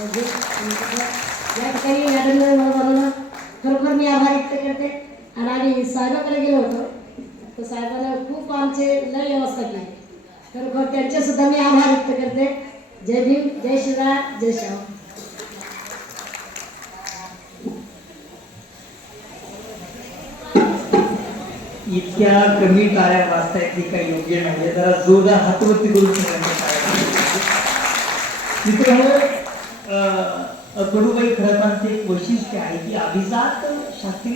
म्हणजे या ठिकाणी मॅडमला मला खरोखर मी आभार व्यक्त करते. आणि आम्ही साहेबाकडे गेलो होतो. तर साहेबांना खूप आमचे लय व्यवस्था केली. खरोखर त्यांचे सुद्धा मी आभार व्यक्त करते. जय भीम जय शिवराय जय श्याम. इतक्या कमी टाळ्या वाचता येतली काही योग्य नाही जरा जोरदार हातवरती करून मित्रांनो कडूबाई खरतांचे एक वैशिष्ट्य आहे की अभिजात शास्त्रीय